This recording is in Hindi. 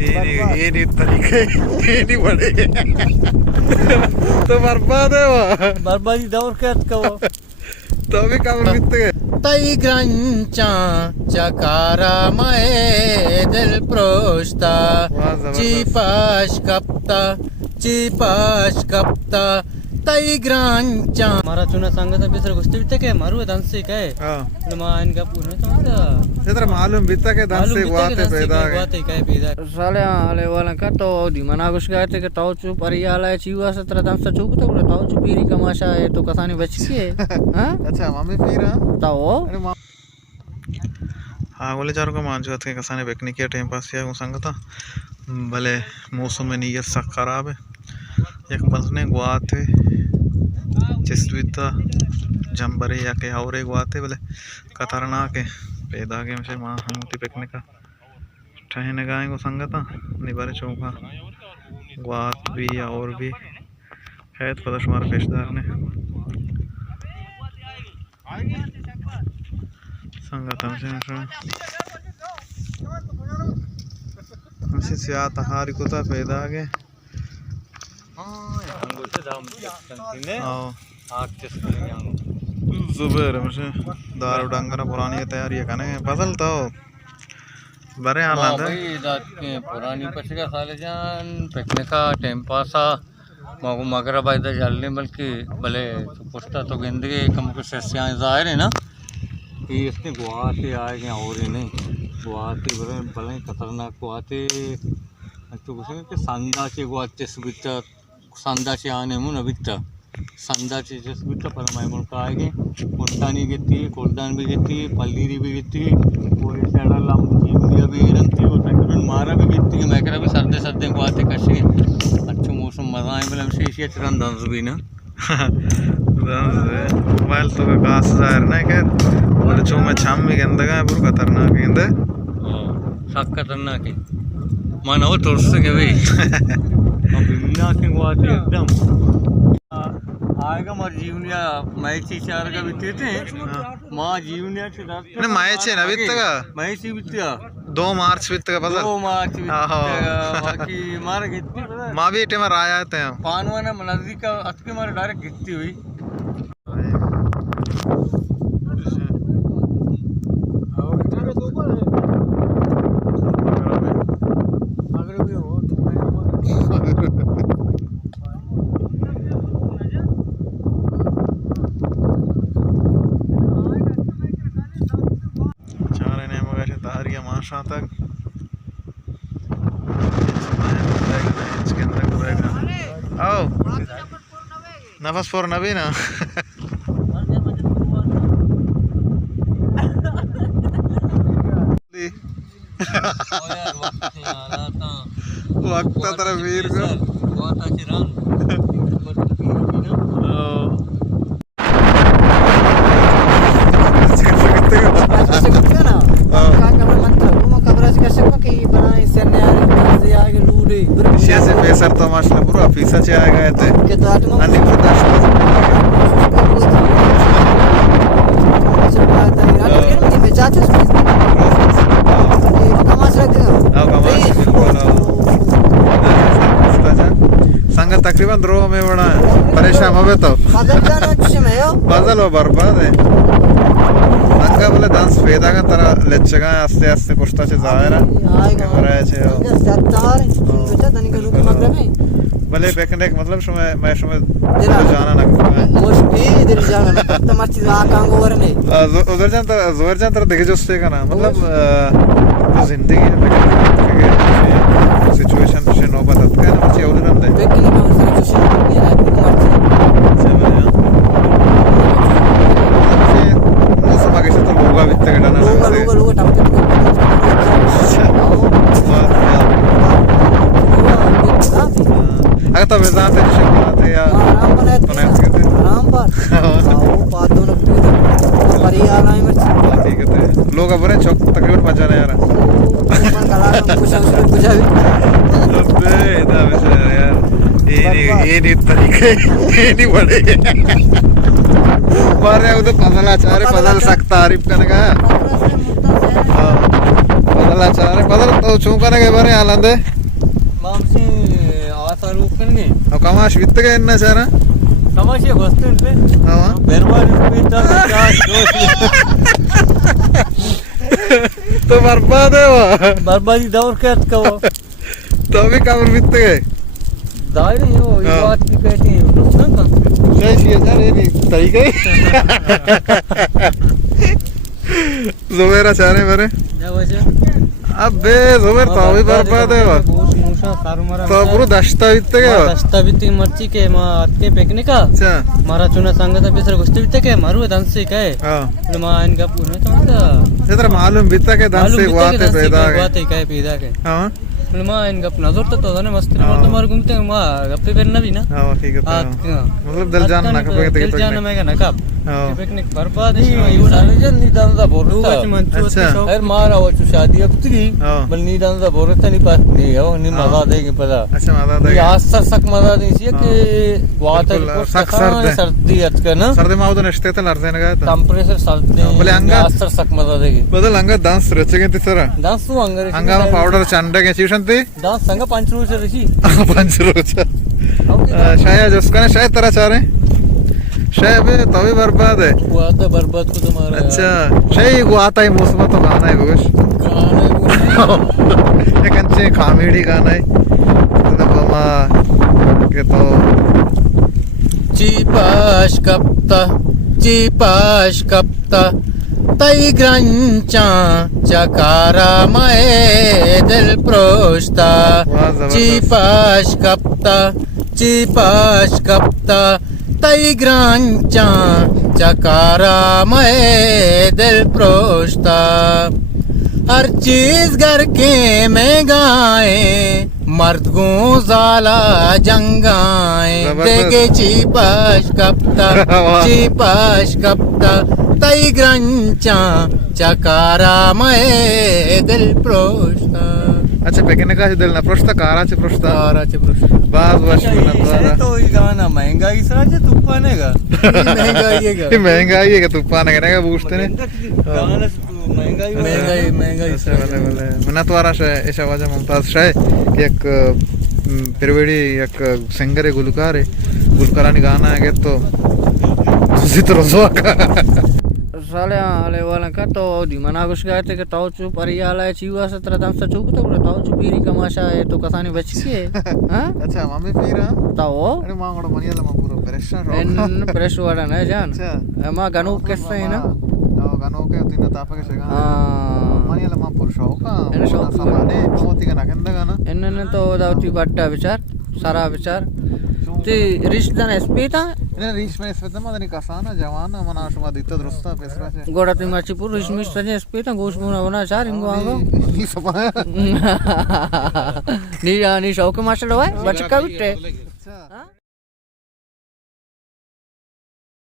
ये नहीं तरीके ये नहीं बड़े तो बर्बाद है वो बर्बादी दौर क्या वो तो भी कम कितने तई ग्रंचा चकारा mae दिल प्रोस्ता चिपाश कप्ता तई ग्रंचा मारा चुना सांगता बिसर गोष्ट बिते काय मारू दांसे काय हां मान का पूर्ण तो तेरा मालूम बिता के दांत से गुआते पैदा काय पैदा साले आले वाला का तो दी मना कुछ कहते के ताऊ चुप परियाला चीवा सत्र दांत चुप तो ताऊ चुपीरी कमाशा है तो कसानी बच के हां अच्छा मम्मी पी रहा ताऊ हाँ बोले चारों का मान जाते कसाने बेचने किया टाइम पास किया संगता भले मौसम में नीयत सख्त खराब है एक बंसने गुआते चिस्विता जंबरे या के और गुआते भले खतरनाक है पैदा के मुझे माँ हमती बेचने का ठहने गाय को संगता निबारे चौका गुआत भी या और भी है तो पता शुमार पेशदार ने संगत हमसे सियात हारी को था पैदा आगे सुबह मुझे दारू डांगरा पुरानी तैयारी है कने फसल तो बड़े हालात है पुरानी पछगा साले जान पेकने का टाइम पासा मागो मगरा बायदा जलने बल्कि भले पुछता तो गंदगी कम कुछ सस्यां जाहिर है ना कि इसने गुआते आए और ही नहीं गुआते भले खतरनाक गुआते तो कुछ सांदाचे गुआते सुबिता सांदाचे आने मुन बिता सांदाचे जसबिता पर मैं मुल्क आएगे कोटानी गिट्टी कोटान भी गिट्टी पल्लीरी भी गिट्टी पूरे साइड लाम जीवनिया भी रंती और तकरीबन मारा भी गिट्टी मैकरा भी सर्दे सर्दे गुआते कशे अच्छा मौसम मजा आए बलम शीशे चरन दांस भी ना मोबाइल तो का घास जाहिर ना के बोले चो में छाम में गंदा है पूरा खतरनाक गंदा सब खतरनाक है माना वो तोड़ सके भाई अब बिना के गुआते एकदम आएगा मार जीवनिया मैची चार का बिते थे मां जीवनिया से ने मैचे ना बित का मैची बितिया 2 मार्च बित का पता 2 मार्च बितिया बाकी मार गिट्टी मां भी टेमर आया थे पानवा ने नजदीक का अटके मारे डायरेक्ट गिट्टी हुई माशा तक इसके अंदर आओ नफस फोर नबी ना वक्त तरह वीर को सर तो माशाल्लाह पूरा ऑफिस से आ गए थे अन्य प्रदेश संग तकरीबन द्रोह में बड़ा परेशान हो गए तो बदल हो बर्बाद है अंगा बोले डांस पैदा का तरह लेचगा आस्ते आस्ते कुश्ता से जाहिर है कैमरा है भले पेकने का मतलब शुमे मैं शुमे जाना ना मोस्टली इधर जाना ना तो मस्ती आकांग ओवर नहीं उधर जानता देखे जो उससे का ना मतलब तो जिंदगी में पेकने सिचुएशन से नौबत आता है ना बच्चे और रंदे पेकने का सिचुएशन ये है कि मर्जी समझ मौसम आगे से तो लोगा भी तक डालना लोगा लोगा टपके अगर तो वेदांत है जिसे बनाते या आराम पर आओ बात दोनों तो परियाला है मत ठीक है लोग अब रहे चौक तकरीबन 5 जाने यार कुछ भी अबे ना वैसे यार ये नहीं तरीके ये नहीं बड़े मारे उधर पदला चारे पदल सकता आरिफ करने का पदल Alla cara padal to chukana ke bare alande Mamsi asal bukan ni. kamash vittega enna cara Sama sih kostum tu. हाँ Berbar hospital क्या तो बर्बाद है वो बर्बादी दौर क्या वो तो अभी कमर vittega दाई नहीं वो ये हाँ। बात की कहती है दोस्तों का नहीं चाहिए यार ये नहीं सही गई जुबेरा चारे मेरे क्या वजह अबे जुबेर तो अभी बर्बाद है वो गोश मूसा सारू मारा तो पूरा दश्ता vittega दस्ता बिती मर्ची के माँ अत्ते पेकने का अच्छा मारा चुना संगत पिसर गुस्ते बिते के मारू दांसे का है हाँ माँ इनका पूरा तो मतलब इधर मालूम बीता के दांत से गुआते पैदा है बात है क्या पैदा के हाँ माँ इनका नजर तो ना मस्त नंबर तुम्हारे घूमते हैं माँ गप्पे करना भी ना हाँ ठीक है मतलब दिल जान ना कब दिल जान मैं क्या ना कब हाँ पिकनिक बर्बाद है ये सारे जन नीदान दा बोल रहा अच्छा यार मारा वो चु शादी अब तक हाँ बल नीदान दा बोल रहा नहीं पास नहीं हो नहीं मजा देगी पता अच्छा मजा ये आस्तर सक मजा नहीं चाहिए कि वाटर बिल्कुल, को सक सर्द है। सर्दी अच का ना सर्दी माव तो नश्ते तो लड़ते ना गया टेंपरेचर सर्दी बोले अंगा- आस्तर सक मजा देगी बदल अंगा दांस रचगे तिसरा दांस तू अंगर अंगा पाउडर चंडे के चीशंती दांस संग पंच रूल से रही पंच रोचा शायद उसका ना शायद तरह चाह रहे शायद बे तभी बर्बाद है वो आता बर्बाद को तुम्हारा अच्छा शायद वो आता है मौसम तो गाना है गोश एक अच्छे कॉमेडी गाना है तो बाबा के तो Cipash kapta tai grancha chakara mae del prosta वाह जबरदस्त Cipash kapta tai grancha chakara mae del prosta हर चीज घर के में गाए मर्द गुजाला जंगाए जबरदस्त। देगे चीपाश वाह। कप्ता तई ग्रंचा चकारा मए दिल प्रोष्टा अच्छा पेकने का दिल ना प्रश्न काराचे प्रश्न काराचे प्रोष्टा बास वर्ष में द्वारा तो ये गाना महंगाई सराजे तुप्पाने का महंगाई है ये महंगाई है कि तू पाने का नहीं पूछते ने गाना महंगाई अच्छा वाले वाले मना द्वारा से ऐसा वजह मुमताज शाय कि एक पिरवेड़ी एक सिंगर है गुलकारानी गाना है तो तुझी तो रोज़ का साले आले वाला का तो di mana Agus gaya थे कि ताऊ चुप अरियाला है चीवा से तरह दम से चुप तो बोले ताऊ चुप पीरी कमाशा है तो कसानी बच के हाँ अच्छा मम्मी पी रहा ताऊ अरे माँ गोड़ा मनिया लमा पूरा परेशान इन प्रेस वाला ना जान अच्छा एमा गनु कैसे है ना गानों के तीन तापा के शेगा हाँ मनिया लमा पूरा शौका एने शौक समाने मोती का नाकेंदा गाना इन्होंने तो दावती बट्टा विचार सारा विचार ते रिश्तेदार एसपी था इन्हें रीच में इस वक्त मदनी कसाना जवाना मना शुमा दित्ता दुरुस्ता पेसरा से गोड़ा तुम मर्चीपुर रिश्मिश तजे एसपी था गोश मुना बना चार इनको आगो नहीं समाया नी शौक मास्टर हुआ है बच्चा का बिट्टे